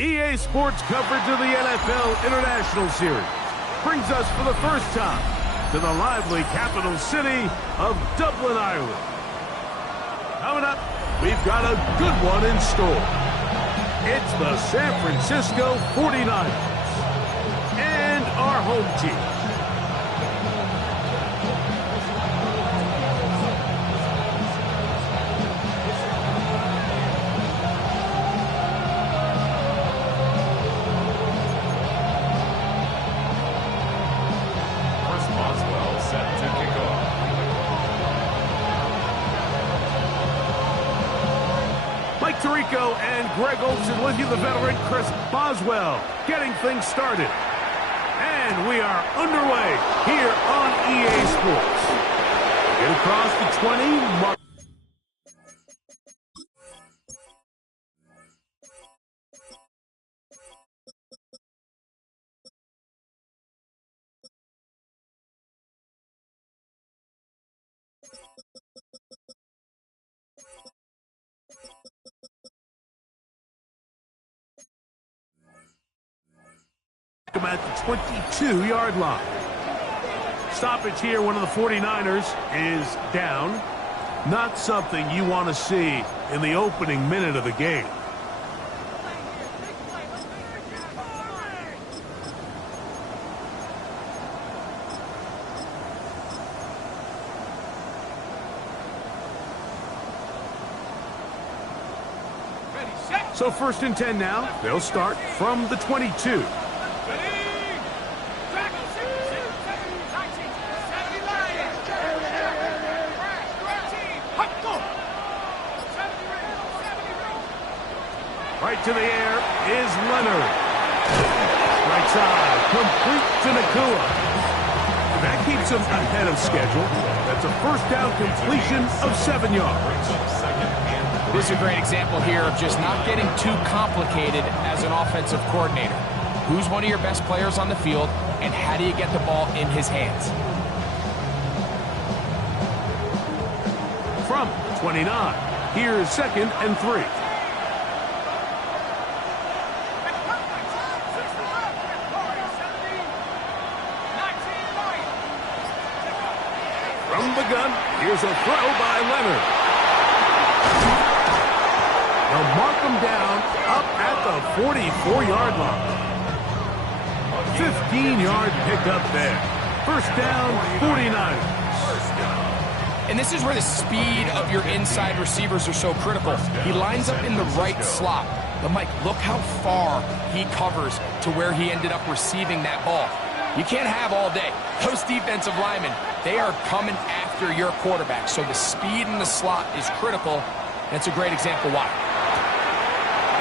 EA Sports coverage of the NFL International Series brings us for the first time to the lively capital city of Dublin, Ireland. Coming up, we've got a good one in store. It's the San Francisco 49ers and our home team. Tirico and Greg Olsen with you, the veteran Chris Boswell, getting things started. And we are underway here on EA Sports. Get across the 20. At the 22-yard line. Stoppage here, one of the 49ers is down. Not something you want to see in the opening minute of the game. So 1st and 10 now. They'll start from the 22. Right to the air is Leonard. Right side, complete to Nakua. That keeps him ahead of schedule. That's a first down completion of 7 yards. This is a great example here of just not getting too complicated as an offensive coordinator. Who's one of your best players on the field, and how do you get the ball in his hands? From 29, here's 2nd and 3. From the gun, here's a throw by Leonard. They'll mark him down up at the 44-yard line. 15-yard pickup there. First down, 49ers. And this is where the speed of your inside receivers are so critical. He lines up in the right slot. But, Mike, look how far he covers to where he ended up receiving that ball. You can't have all day. Those defensive linemen, they are coming after your quarterback. So the speed in the slot is critical. That's a great example why.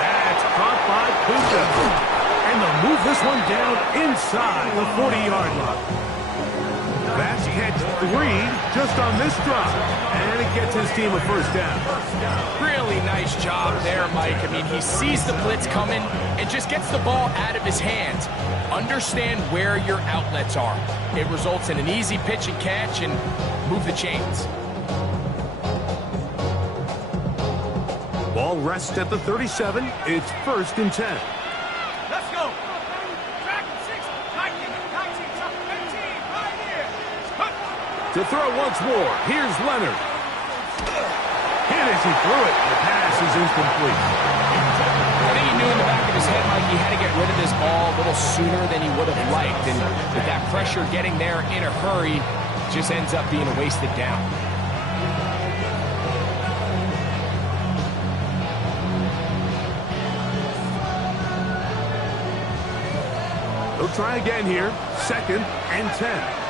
That's caught by Puka. And they'll move this one down inside the 40-yard line. That's catch 3 just on this drive. And it gets his team a first down. Really nice job there, Mike. I mean, he sees the blitz coming and just gets the ball out of his hands. Understand where your outlets are. It results in an easy pitch and catch and move the chains. Ball rests at the 37. It's 1st and 10. Let's go. To throw once more, here's Leonard. Hit as he threw it. The pass is incomplete. I think he knew in the back of his head, Mike, he had to get rid of this ball a little sooner than he would have liked. And with that pressure getting there in a hurry, just ends up being a wasted down. They'll try again here. 2nd and 10.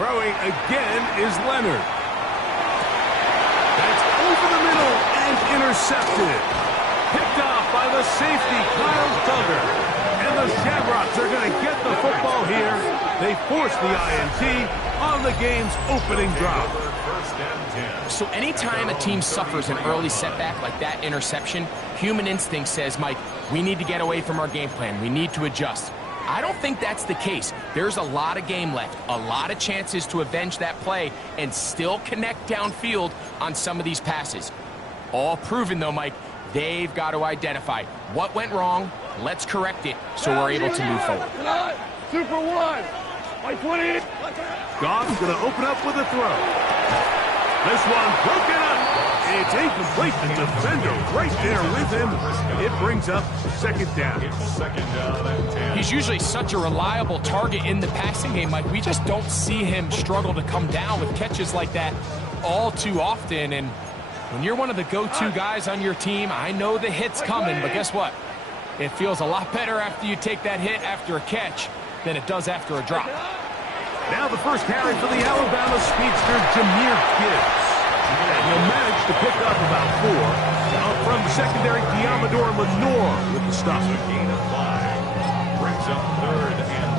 Throwing again is Leonard. That's over the middle and intercepted. Picked off by the safety, Kyle Duggar. And the Shamrocks are going to get the football here. They force the INT on the game's opening drive. So anytime a team suffers an early setback like that interception, human instinct says, Mike, we need to get away from our game plan. We need to adjust. I don't think that's the case. There's a lot of game left, a lot of chances to avenge that play and still connect downfield on some of these passes. All proven, though, Mike, they've got to identify what went wrong, let's correct it so we're able to move forward. Super one, by 20. Goff's going to open up with a throw. This one broken up. It's incomplete. The defender right there with him. It brings up second down. He's usually such a reliable target in the passing game, Mike. We just don't see him struggle to come down with catches like that all too often. And when you're one of the go-to guys on your team, I know the hit's coming, but guess what? It feels a lot better after you take that hit after a catch than it does after a drop. Now the first carry for the Alabama speedster, Jahmyr Gibbs. And he'll manage to pick up about 4. Up from secondary, Diamador Lenore with the stop. A gain of 5. Brings up 3rd and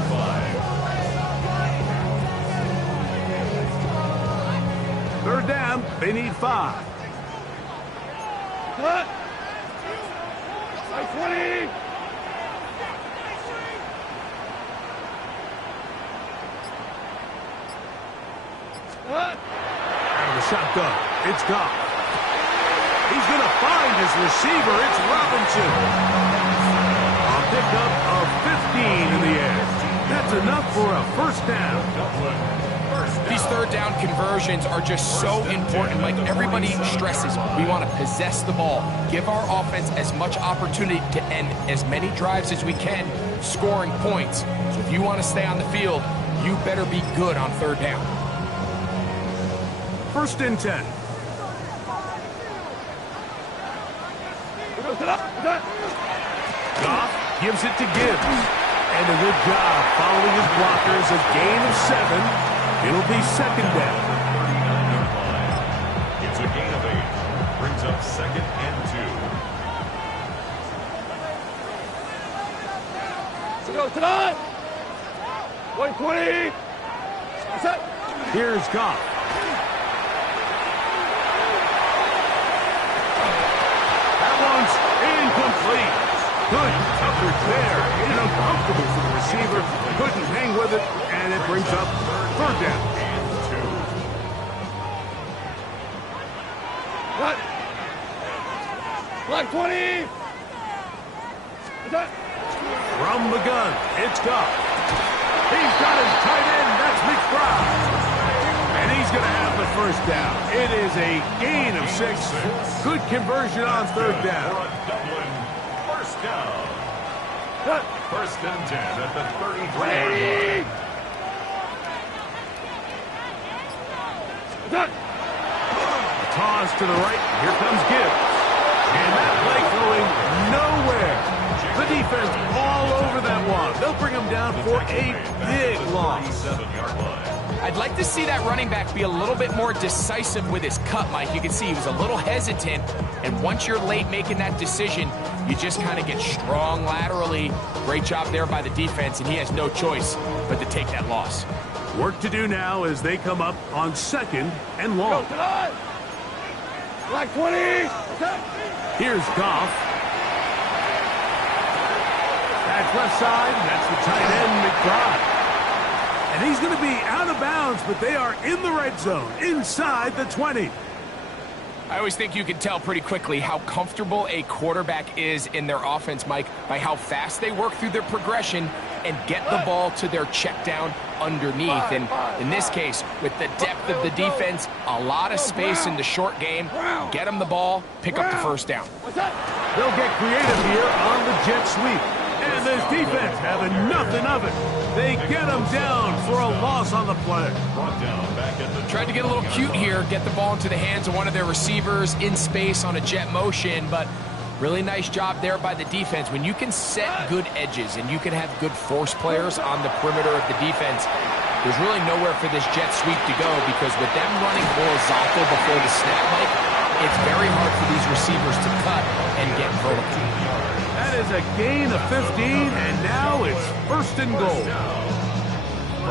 5. Third down, they need 5. Cut. By 20. Cut. Out of the shotgun, it's Goff. He's going to find his receiver. It's Robinson. A pickup of 15 in the air. That's enough for a first down. These third down conversions are just so important. Like everybody stresses, we want to possess the ball, give our offense as much opportunity to end as many drives as we can, scoring points. So if you want to stay on the field, you better be good on third down. First and 10. Goff gives it to Gibbs. And a good job following his blockers. A gain of 7. It'll be second down. It's a gain of 8. Brings up 2nd and 2. So go tonight. 120. Set. Here's Goff. That one's incomplete. Good coverage there. And uncomfortable for the receiver. Couldn't hang with it, and it brings up third down. And 2. Cut. Black 20. Set. From the gun, it's Goff. He's got his tight end. That's McBride. And he's going to have the first down. It is a gain of 6. Good conversion on third down. First down. Cut. First and 10 at the 33. 20. Set. Toss to the right. Here comes Gibbs. And that play going nowhere. The defense all over that one. They'll bring him down for a big loss. 37-yard line. I'd like to see that running back be a little bit more decisive with his cut, Mike. You can see he was a little hesitant, and once you're late making that decision, you just kind of get strong laterally. Great job there by the defense, and he has no choice but to take that loss. Work to do now as they come up on second and long. Go tonight. Black 20. Set. Here's Goff. That's left side. That's the tight end, McBride. And he's going to be out of bounds, but they are in the red zone, inside the 20. I always think you can tell pretty quickly how comfortable a quarterback is in their offense, Mike, by how fast they work through their progression and get the ball to their check down underneath. And in this case, with the depth of the defense, a lot of space in the short game, get them the ball, pick up the first down. They'll get creative here on the jet sweep. And this defense having nothing of it. They get him down for a loss on the play. Brought down back at the Tried to get a little cute here, get the ball into the hands of one of their receivers in space on a jet motion, but really nice job there by the defense. When you can set good edges and you can have good force players on the perimeter of the defense, there's really nowhere for this jet sweep to go, because with them running horizontal before the snap, Mike, it's very hard for these receivers to cut and get vertical. That is a gain of 15, and now it's first and goal.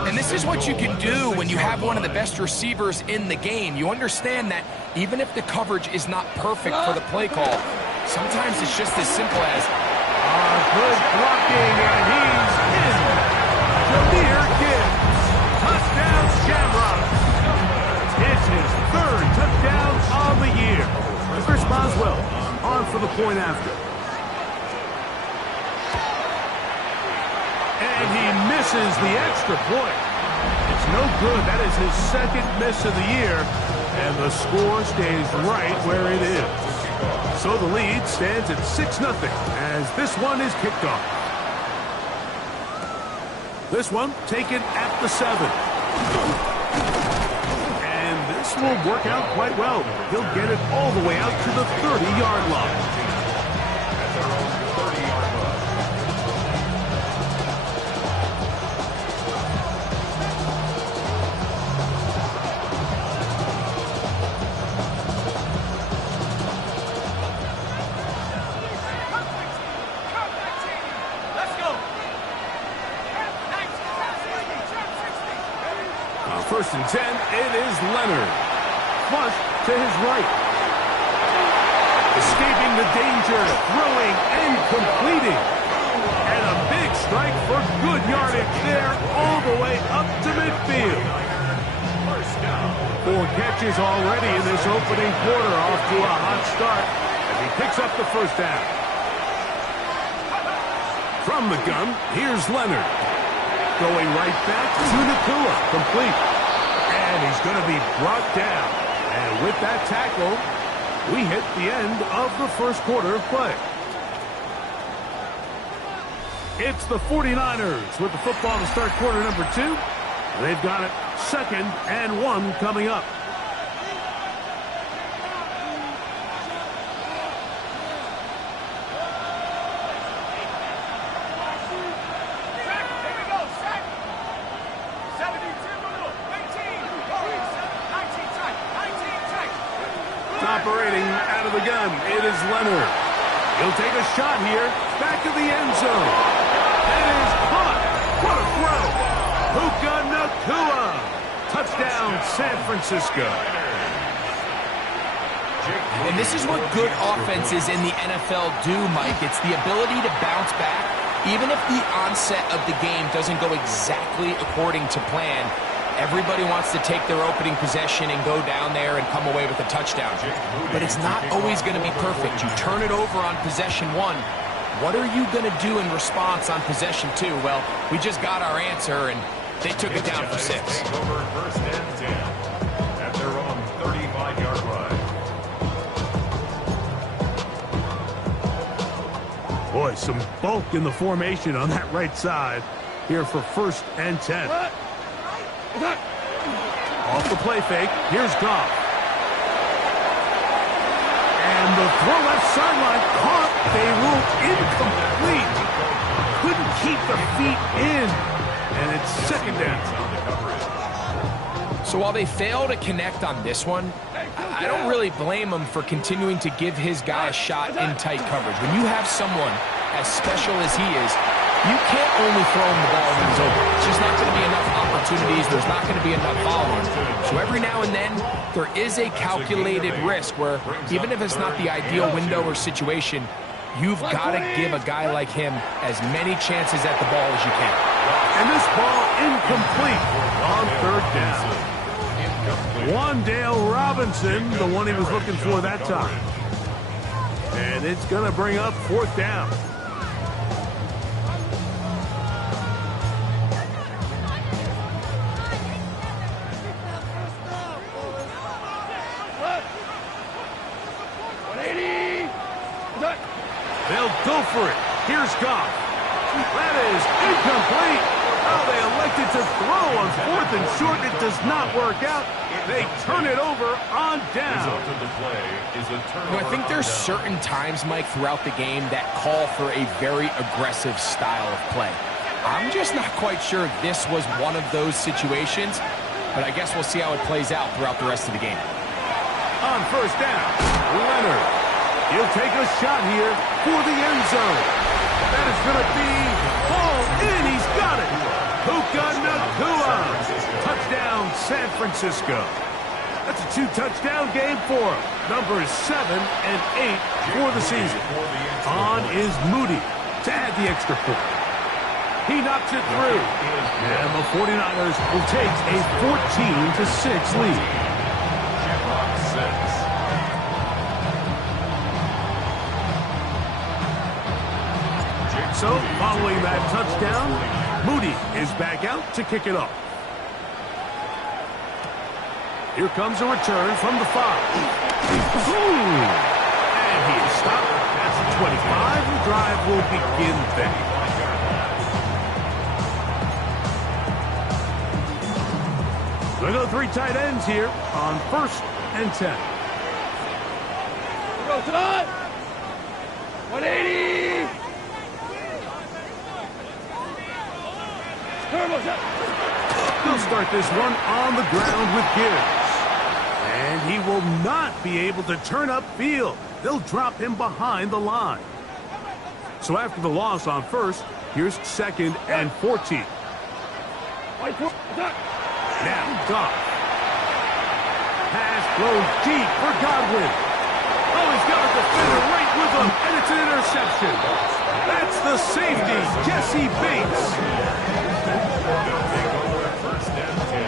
And this is what you can do when you have one of the best receivers in the game. You understand that even if the coverage is not perfect for the play call, sometimes it's just as simple as, Good blocking, and he's in. Jameer Gibbs. Touchdown, Shamrocks. It's his third touchdown on the year. Chris Boswell on for the point after. And he misses the extra point. It's no good. That is his second miss of the year. And the score stays right where it is. So the lead stands at 6-0 as this one is kicked off. This one taken at the 7. And this will work out quite well. He'll get it all the way out to the 30-yard line. At their own 30-yard line. First and 10, it is Leonard. Flush to his right. Escaping the danger, throwing and completing. And a big strike for good yardage there, all the way up to midfield. 4 catches already in this opening quarter, off to a hot start as he picks up the first down. From the gun, here's Leonard. Going right back to Nakua, complete. And he's going to be brought down. And with that tackle, we hit the end of the first quarter of play. It's the 49ers with the football to start quarter number 2. They've got it 2nd and 1 coming up. Operating out of the gun, it is Leonard. He'll take a shot here, back of the end zone. It is caught. What a throw. Puka Nakua. Touchdown, San Francisco. And this is what good offenses in the NFL do, Mike. It's the ability to bounce back, even if the onset of the game doesn't go exactly according to plan. Everybody wants to take their opening possession and go down there and come away with a touchdown. But it's not always going to be perfect. You turn it over on possession 1. What are you going to do in response on possession 2? Well, we just got our answer, and they took it down for 6. Over first and 10 at their own 35-yard line. Boy, some bulk in the formation on that right side here for 1st and 10. Off the play fake, here's Goff. And the throw left sideline caught. They ruled incomplete. Couldn't keep the feet in. And it's 2nd down. So while they fail to connect on this one, I don't really blame him for continuing to give his guy a shot in tight coverage. When you have someone as special as he is, you can't only throw him the ball when he's open. It's just not going to be enough opportunities. There's not going to be enough following. So every now and then, there is a calculated risk where even if it's not the ideal window or situation, you've got to give a guy like him as many chances at the ball as you can. And this ball incomplete on 3rd down. Wandale Robinson, the one he was looking for that time. And it's going to bring up 4th down. They'll go for it. Here's Goff. That is incomplete. Oh, they elected to throw on 4th and short. It does not work out. They turn it over on down. I think there's certain times, Mike, throughout the game that call for a very aggressive style of play. I'm just not quite sure this was one of those situations, but I guess we'll see how it plays out throughout the rest of the game. On 1st down, Leonard. He'll take a shot here for the end zone. That is going to be ball in. He's got it. Puka Nakua. Touchdown, San Francisco. That's a 2-touchdown game for him. Numbers 7 and 8 for the season. On is Moody. to add the extra point. He knocks it through. And the 49ers will take a 14-6 lead. Shamrock 6. So, following that touchdown, Moody is back out to kick it off. Here comes a return from the 5. And he is stopped at the 25. The drive will begin then. We're going to go 3 tight ends here on 1st and 10. Go to the 180. Turbo's up. He'll start this one on the ground with Gibbs. And he will not be able to turn upfield. They'll drop him behind the line. So after the loss on 1st, here's 2nd and 14. Now, Goff. Pass thrown deep for Godwin. Oh, he's got a defender right with him, and it's an interception. That's the safety, Jesse Bates. They'll take over at 1st and 10.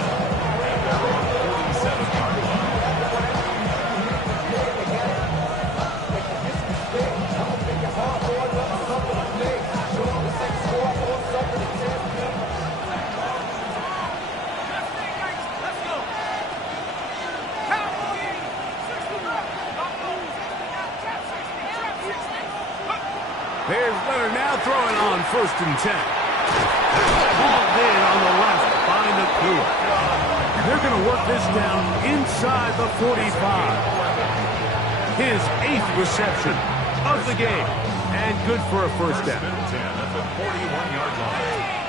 And they're on 47-yard line. Here's Leonard now throwing on 1st and 10. Hauled in on the left by Nakua. They're going to work this down inside the 45. His 8th reception of the game. And good for a 1st down. 1st and 10 at the 41-yard line.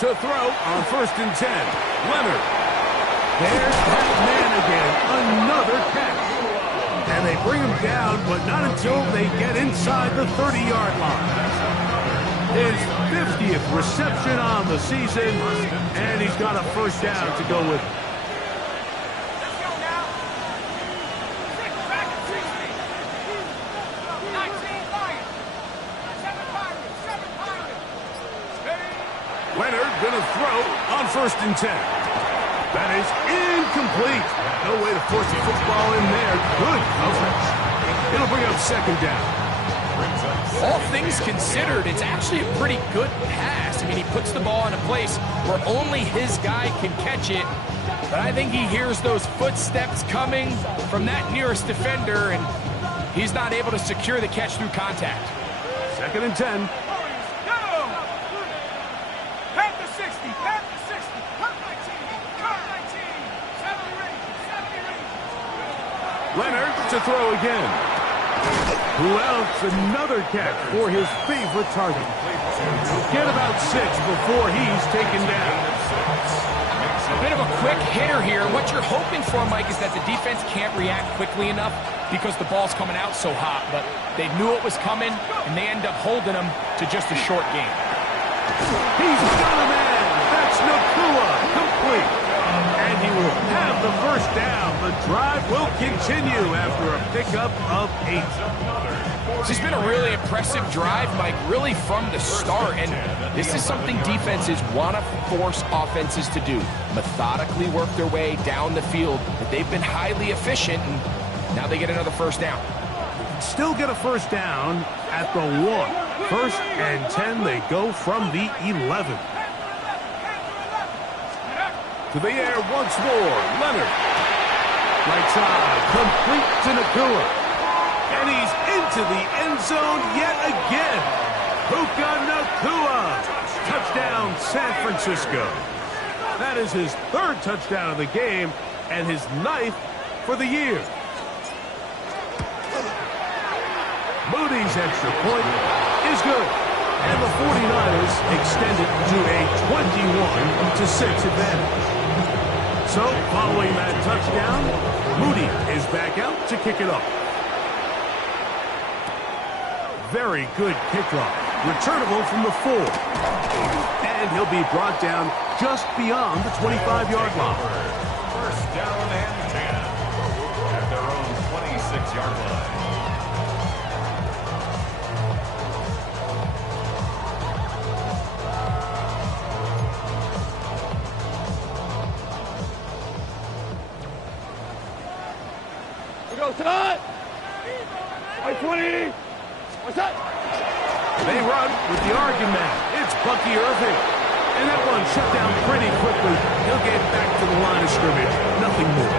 To throw on 1st and 10. Leonard. There's that man again. Another catch. And they bring him down, but not until they get inside the 30-yard line. His 50th reception on the season, and he's got a 1st down to go with it. Leonard going to throw on 1st and 10. That is incomplete. No way to force the football in there. Good coverage. It'll bring up 2nd down. All things considered, it's actually a pretty good pass. I mean, he puts the ball in a place where only his guy can catch it. But I think he hears those footsteps coming from that nearest defender, and he's not able to secure the catch through contact. 2nd and 10. Leonard to throw again. Who else? Another catch for his favorite target. Get about 6 before he's taken down. A bit of a quick hitter here. What you're hoping for, Mike, is that the defense can't react quickly enough because the ball's coming out so hot. But they knew it was coming, and they end up holding them to just a short game. He's got a man. That's Nakua. Complete. And he will have the 1st down. The drive will continue after a pickup of 8. This has been a really impressive drive, Mike, really from the start. And this is something defenses want to force offenses to do. Methodically work their way down the field. But they've been highly efficient, and now they get another 1st down. Still get a 1st down at the 1. 1st and 10, they go from the 11. To the air once more, Leonard. Right side, complete to Nakua. And he's into the end zone yet again. Puka Nakua. Touchdown, San Francisco. That is his 3rd touchdown of the game and his 9th for the year. Moody's extra point is good. And the 49ers extend it to a 21-6 advantage. So, following that touchdown, Moody is back out to kick it off. Very good kickoff. returnable from the 4. And he'll be brought down just beyond the 25-yard line. First down and 10 at their own 26-yard line. We go, Todd! Right 20! What's that? They run with the Oregon man. It's Bucky Irving. And that one shut down pretty quickly. He'll get back to the line of scrimmage. Nothing more.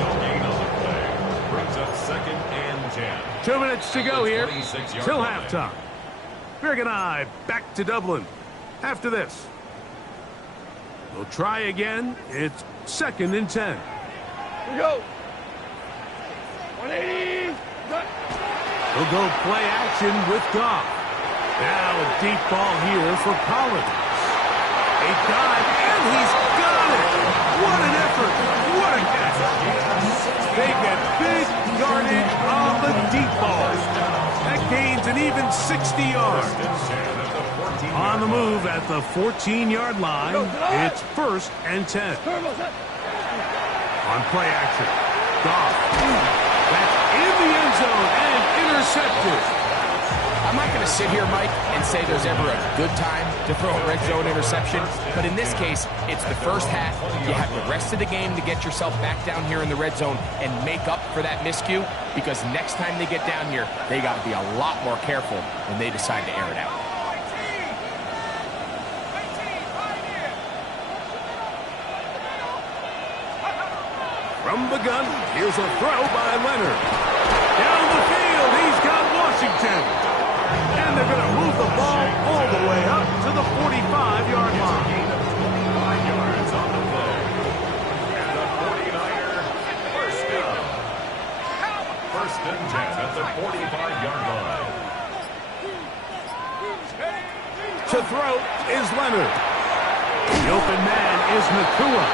No gain on the play. Brings up second and 10. 2 minutes to go here. 26-yard Till line. halftime. Big and I back to Dublin after this. We'll try again. It's second and 10. We go! 180! Good. He'll go play action with Goff. Now a deep ball here for Collins. A dive, and he's got it! What an effort! What a catch! They get big yardage on the deep ball. That gains an even 60 yards. On the move at the 14-yard line, it's first and 10. On play action, Goff. That's in the end zone and intercepted. I'm not going to sit here, Mike, and say there's ever a good time to throw a red zone interception, but in this case, it's the first half. You have the rest of the game to get yourself back down here in the red zone and make up for that miscue, because next time they get down here, they got to be a lot more careful when they decide to air it out. From the gun, here's a throw by Leonard. Down the field, he's got Washington. And they're going to move the ball all the way up to the 45-yard line. 5 yards on the play. And the 49er, first down. First and 10 at the 45-yard line. To throw is Leonard. The open man is Nakua.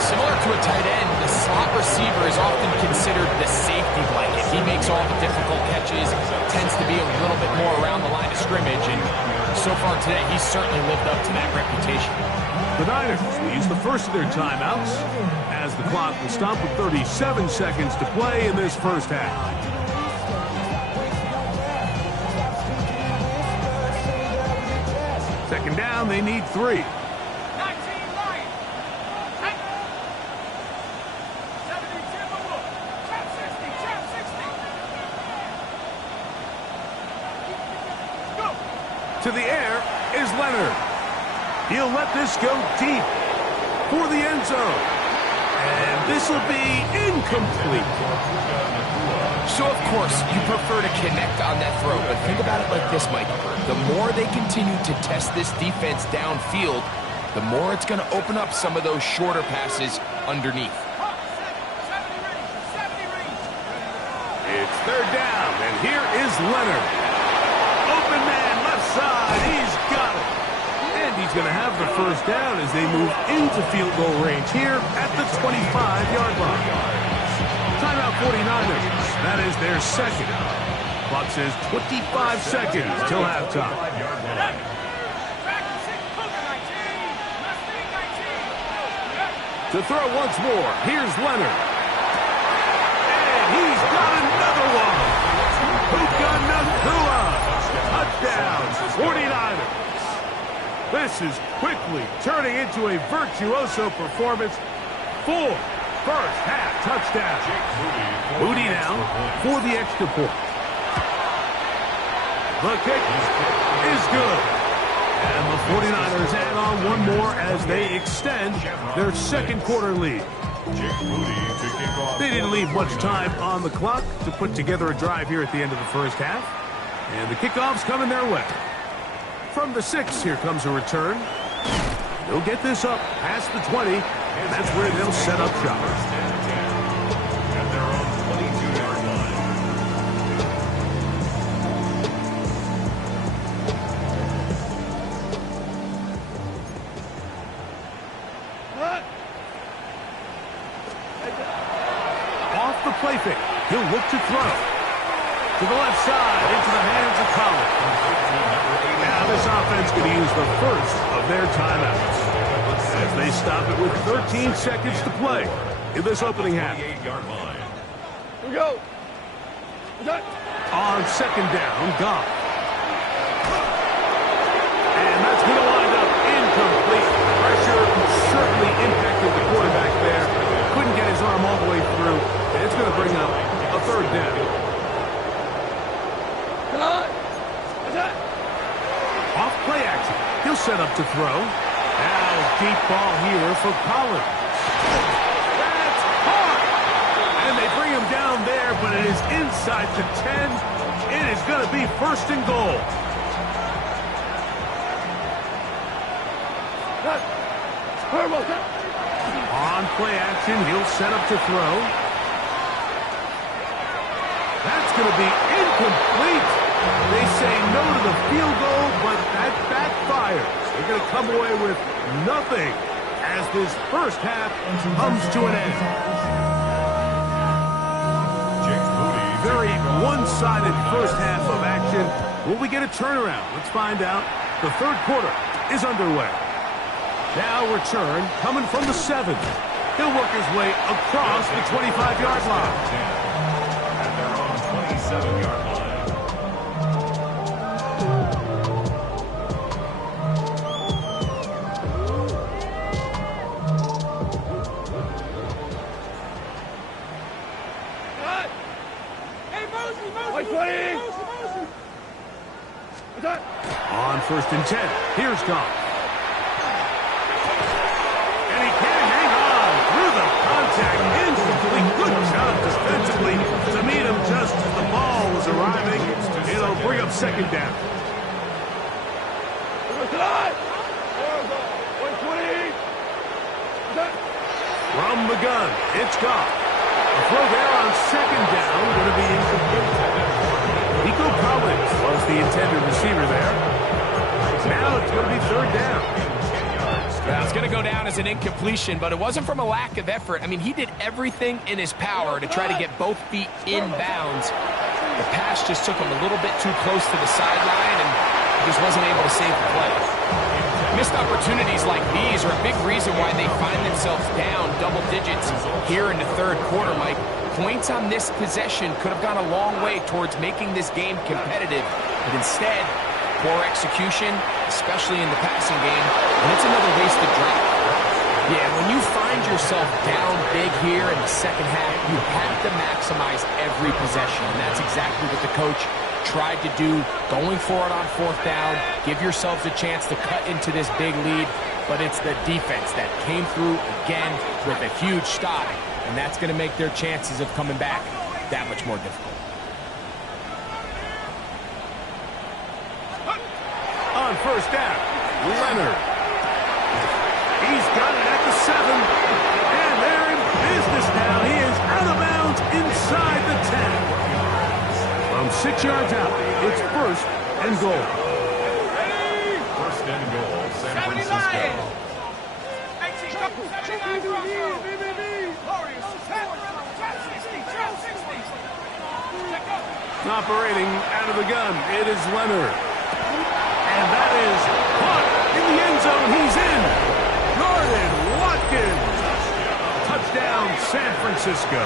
Similar to a tight end, the slot receiver is often considered the safety blanket. He makes all the difficult catches, tends to be a little bit more around the line of scrimmage, and so far today, he's certainly lived up to that reputation. The Niners will use the first of their timeouts as the clock will stop with 37 seconds to play in this first half. Second down, they need 3. To the air is Leonard. He'll let this go deep for the end zone. And this will be incomplete. So, of course, you prefer to connect on that throw, but think about it like this, Mike. The more they continue to test this defense downfield, the more it's going to open up some of those shorter passes underneath. It's third down, and here is Leonard. Open man, left side, he's got it. And he's going to have the first down as they move into field goal range here at the 25-yard line. Timeout 49ers. That is their second. Clock says 25 seconds till halftime. To throw once more, here's Leonard. And he's got another one. Puka Nakua. Touchdown, 49ers. This is quickly turning into a virtuoso performance. 4 first half touchdowns. Moody now for the extra point. The kick is good. And the 49ers add on one more as they extend their second quarter lead. They didn't leave much time on the clock to put together a drive here at the end of the first half. And the kickoff's coming their way. From the 6, here comes a return. They'll get this up past the 20, and that's where they'll set up shop. At their own 22-yard line. Off the play fake, he'll look to throw. To the left side, into the hands of Collins. Now this offense going to use the first of their timeouts, as they stop it with 13 seconds to play in this opening half. Here we go. On second down, Goff. And that's going to wind up incomplete. Pressure certainly impacted the quarterback there. Couldn't get his arm all the way through. And it's going to bring up a third down. Off play action. He'll set up to throw. Now deep ball here for Collins. That's hard. And they bring him down there, but it is inside the 10. It is going to be first and goal. On play action, he'll set up to throw. That's going to be incomplete. They say no to the field goal, but that backfires. They're going to come away with nothing as this first half comes to an end. Very one-sided first half of action. Will we get a turnaround? Let's find out. The third quarter is underway. Now return coming from the 7. He'll work his way across the 25-yard line. At their own 27-yard line. On first and 10, here's Goff. And he can't hang on through the contact. Incomplete. Good job defensively to meet him just as the ball was arriving. It'll bring up second down. From the gun, it's Goff. A throw there on second down, going to be incomplete. Nico Collins was the intended receiver there. Now it's going to be third down. Yeah, it's going to go down as an incompletion, but it wasn't from a lack of effort. I mean, he did everything in his power to try to get both feet in bounds. The pass just took him a little bit too close to the sideline, and he just wasn't able to save the play. Missed opportunities like these are a big reason why they find themselves down double digits here in the third quarter, Mike. Points on this possession could have gone a long way towards making this game competitive, but instead, poor execution, especially in the passing game, and it's another wasted drive. Yeah, when you find yourself down big here in the second half, you have to maximize every possession, and that's exactly what the coach tried to do, going for it on fourth down, give yourselves a chance to cut into this big lead, but it's the defense that came through again with a huge stop, and that's going to make their chances of coming back that much more difficult. On first down, Leonard. He's got it at the 7, and they're in business now. He is out of bounds inside the 10. From 6 yards out, it's first and goal. First and goal, San Francisco. Operating out of the gun, it is Leonard. And that is caught in the end zone. He's in. Jordan Watkins. Touchdown, San Francisco.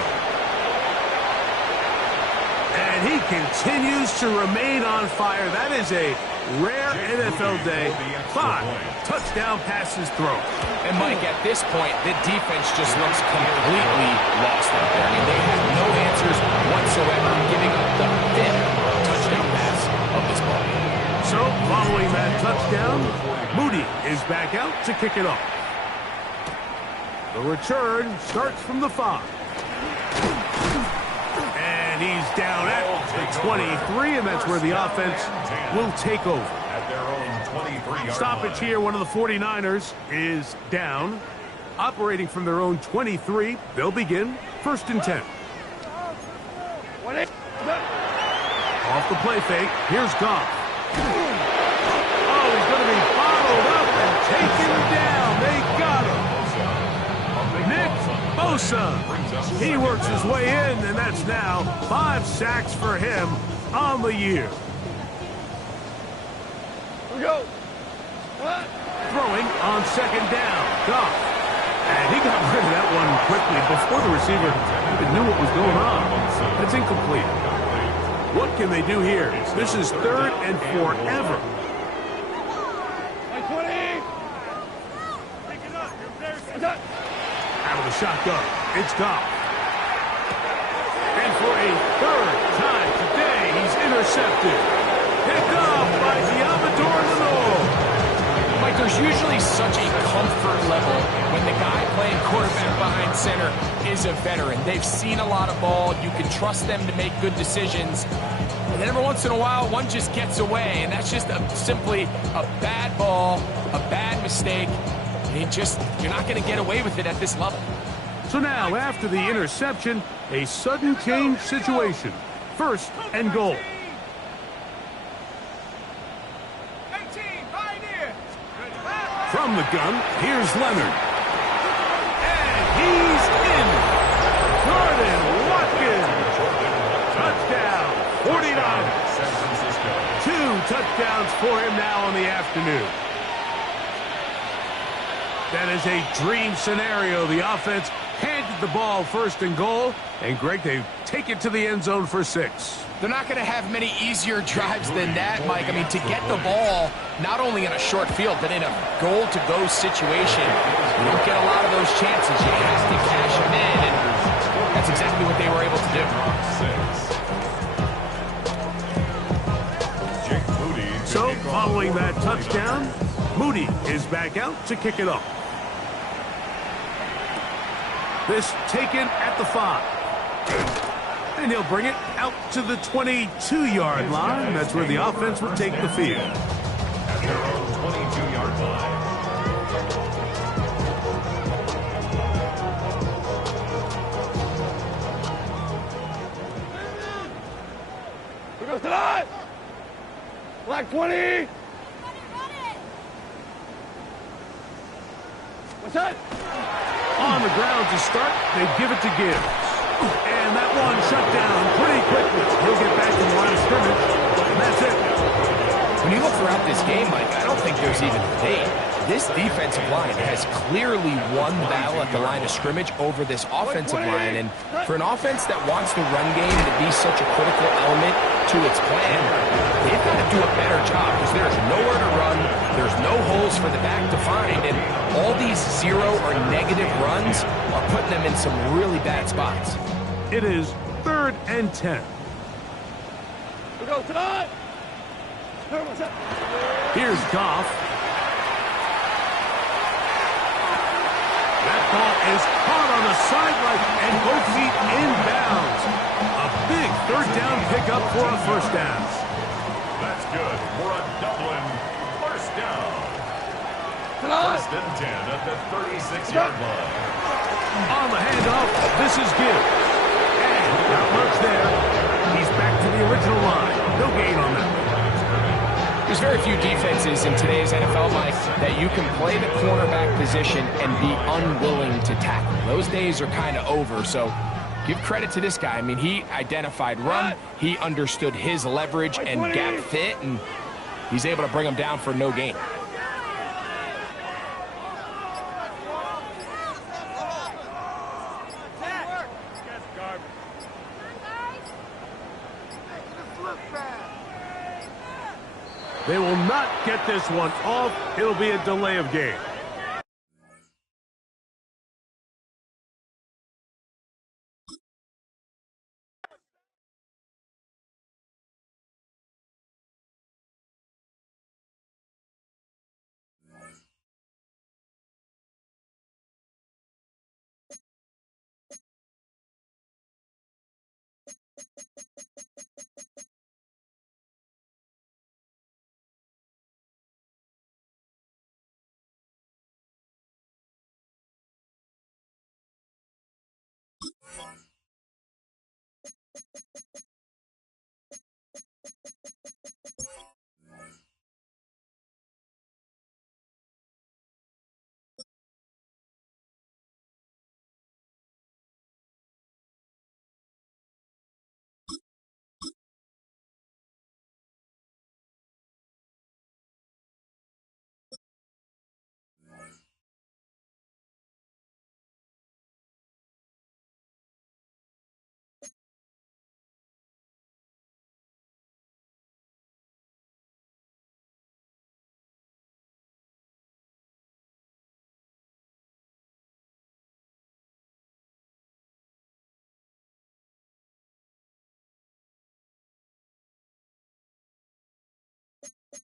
And he continues to remain on fire. That is a rare NFL day. 5 touchdown passes thrown. And Mike, at this point, the defense just looks completely lost out there. I mean, they have no answers whatsoever, giving up the 5th touchdown pass of this ball game. So, following that touchdown, Moody is back out to kick it off. The return starts from the 5. And he's down at the 23, and that's where the offense will take over. At their own 23-yard Stoppage here, one of the 49ers is down. Operating from their own 23, they'll begin first and 10. Off the play fake, here's Goff. Oh, he's going to be bottled up and taken down. They got him. Nick Bosa. He works his way in, and that's now 5 sacks for him. on the year. Here we go. Throwing on second down. Goff. And he got rid of that one quickly before the receiver even knew what was going on. That's incomplete. What can they do here? This is 3rd and forever. Like 20. Out of the shotgun. It's Goff. And for a 3rd time today, he's intercepted. Picked off by Diamador Lenore. Mike, there's usually such a comfort level when the guy playing quarterback behind center is a veteran. They've seen a lot of ball. You can trust them to make good decisions. And then every once in a while, one just gets away, and that's just simply a bad ball, a bad mistake. You're not going to get away with it at this level. So now, after the interception, a sudden change situation. 1st and goal. From the gun, here's Leonard. And he's in. Jordan Watkins. Touchdown, 49ers. 2 touchdowns for him now on the afternoon. That is a dream scenario. The offense handed the ball 1st and goal. And Greg, they take it to the end zone for 6. They're not going to have many easier drives than that, Mike. I mean, to get the ball, not only in a short field, but in a goal-to-go situation, you don't get a lot of those chances. You have to cash them in, and that's exactly what they were able to do. So, following that touchdown, Moody is back out to kick it off. This taken at the 5. And he'll bring it out to the 22-yard line. That's where the offense will take the field. At their own 22-yard line. Here goes tonight. Black 20. What's that? On the ground to start, they give it to Gibbs. And that one shut down pretty quickly. He'll get back to the line of scrimmage, and that's it. When you look throughout this game, Mike, I don't think there's even a debate. This defensive line has clearly won the battle at the line of scrimmage over this offensive line. And for an offense that wants the run game to be such a critical element to its plan, they've got to do a better job because there's nowhere to run, there's no holes for the back to find, and all these 0 or negative runs are putting them in some really bad spots. It is 3rd and 10. Here we go tonight. Here's Goff. That ball is caught on the sideline and both feet inbounds. A big 3rd down pickup for a 1st down. That's good for a Dublin 1st down. 1st and 10 at the 36-yard line. On the handoff, this is Gibbs. And not much there. He's back to the original line. No gain on that. There's very few defenses in today's NFL, Mike, that you can play the cornerback position and be unwilling to tackle. Those days are kind of over, so give credit to this guy. I mean, he identified run, he understood his leverage and gap fit, and he's able to bring him down for no gain. They will not get this one off. It'll be a delay of game. You